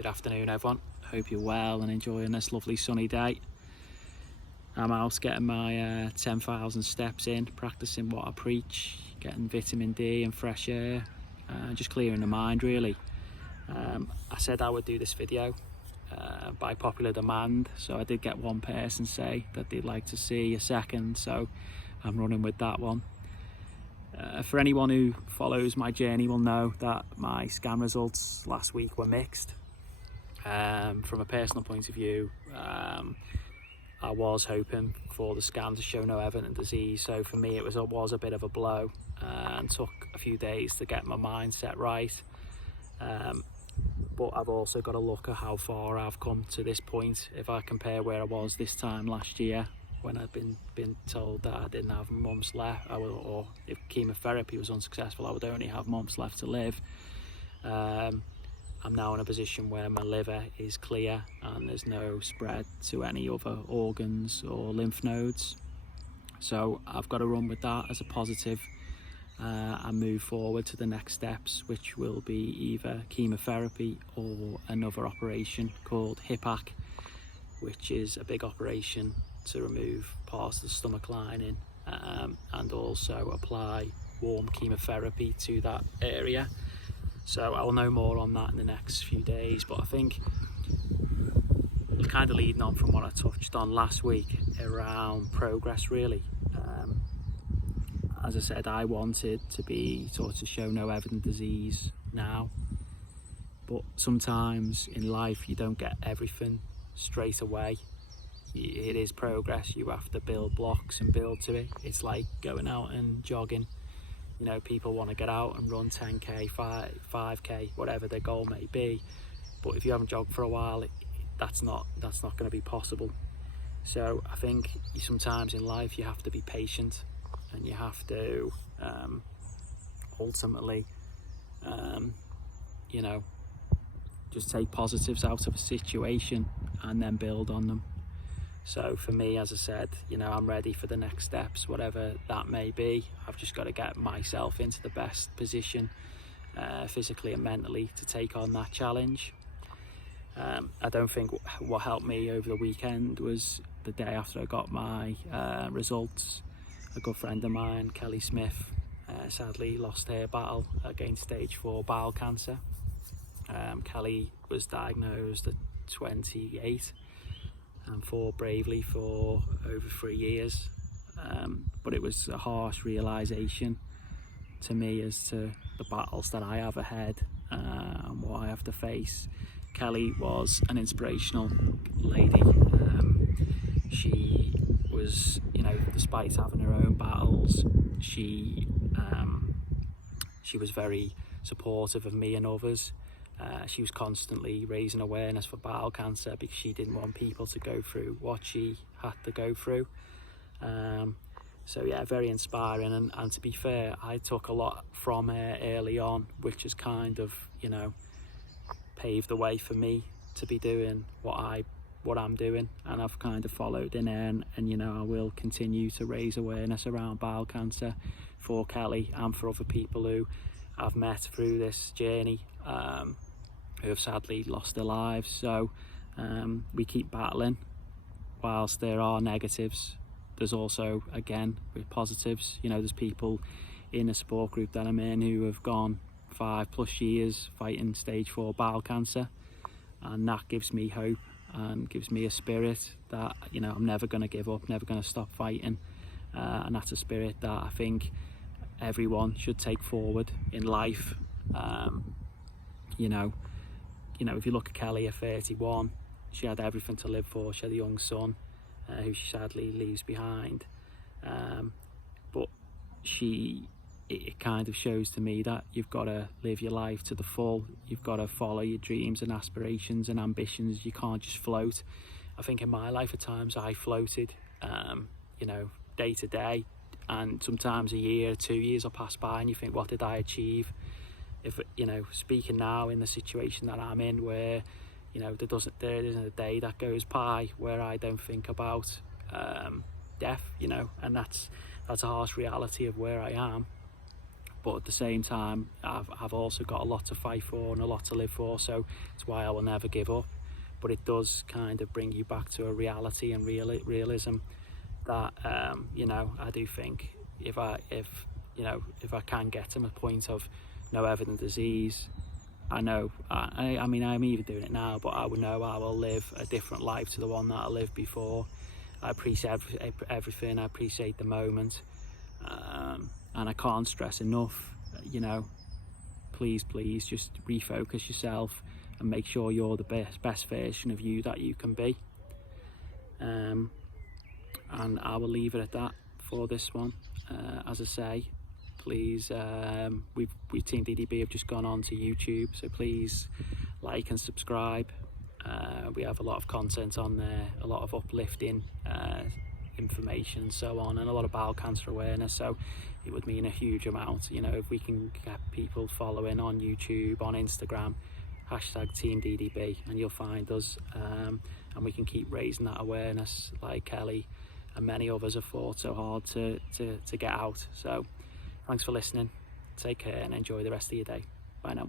Good afternoon, everyone. Hope you're well and enjoying this lovely sunny day. I'm out getting my 10,000 steps in, practicing what I preach, getting vitamin D and fresh air, just clearing the mind really. I said I would do this video by popular demand, so I did get one person say that they'd like to see a second, so I'm running with that one. For anyone who follows my journey will know that my scan results last week were mixed. From a personal point of view, I was hoping for the scan to show no evident disease, so for me it was a bit of a blow and took a few days to get my mindset right. But I've also got to look at how far I've come to this point. If I compare where I was this time last year, when I'd been told that I didn't have months left, or if chemotherapy was unsuccessful, I would only have months left to live. I'm now in a position where my liver is clear and there's no spread to any other organs or lymph nodes. So I've got to run with that as a positive and move forward to the next steps, which will be either chemotherapy or another operation called HIPAC, which is a big operation to remove parts of the stomach lining and also apply warm chemotherapy to that area. So I'll know more on that in the next few days, but I think kind of leading on from what I touched on last week around progress really. As I said, I wanted to be sort of show no evident disease now, but sometimes in life you don't get everything straight away. It is progress. You have to build blocks and build to it. It's like going out and jogging. You know, people want to get out and run 10k, 5k, whatever their goal may be, but if you haven't jogged for a while, that's not going to be possible. So I think sometimes in life you have to be patient, and you have to ultimately you know, just take positives out of a situation and then build on them. So for me, as I said, you know, I'm ready for the next steps, whatever that may be. I've just got to get myself into the best position physically and mentally to take on that challenge. I don't think what helped me over the weekend was the day after I got my results. A good friend of mine, Kelly Smith, sadly lost her battle against stage 4 bowel cancer. Kelly was diagnosed at 28 and fought bravely for over 3 years, but it was a harsh realisation to me as to the battles that I have ahead and what I have to face. Kelly was an inspirational lady. She was, you know, despite having her own battles, she was very supportive of me and others. She was constantly raising awareness for bowel cancer because she didn't want people to go through what she had to go through. So yeah, very inspiring, and to be fair, I took a lot from her early on, which has kind of, you know, paved the way for me to be doing what I'm doing, and I've kind of followed in her, and you know, I will continue to raise awareness around bowel cancer for Kelly and for other people who I've met through this journey who have sadly lost their lives. So we keep battling. Whilst there are negatives, there's also, again, with positives. You know, there's people in a support group that I'm in who have gone 5+ years fighting stage 4 bowel cancer, and that gives me hope and gives me a spirit that, you know, I'm never going to give up, never going to stop fighting, and that's a spirit that I think everyone should take forward in life. You know, if you look at Kelly at 31, she had everything to live for. She had a young son who she sadly leaves behind, but it kind of shows to me that you've got to live your life to the full. You've got to follow your dreams and aspirations and ambitions. You can't just float. I think in my life at times I floated, you know, day to day, and sometimes a year, 2 years will pass by and you think, what did I achieve? If, you know, speaking now in the situation that I'm in, where, you know, there isn't a day that goes by where I don't think about death, you know, and that's a harsh reality of where I am. but at the same time I've also got a lot to fight for and a lot to live for, so it's why I will never give up. But it does kind of bring you back to a reality and realism that you know, I do think if I can get to a point of no evident disease, I know, I mean, I'm even doing it now, but I would know I will live a different life to the one that I lived before. I appreciate everything, I appreciate the moment, and I can't stress enough, you know, please just refocus yourself and make sure you're the best version of you that you can be. And I will leave it at that for this one. As I say, please, we Team DDB have just gone on to YouTube, so please like and subscribe. We have a lot of content on there, a lot of uplifting information and so on, and a lot of bowel cancer awareness, so it would mean a huge amount, you know, if we can get people following on YouTube, on Instagram, hashtag Team DDB, and you'll find us, and we can keep raising that awareness like Kelly and many others have fought so hard to get out. So thanks for listening, take care and enjoy the rest of your day. Bye now.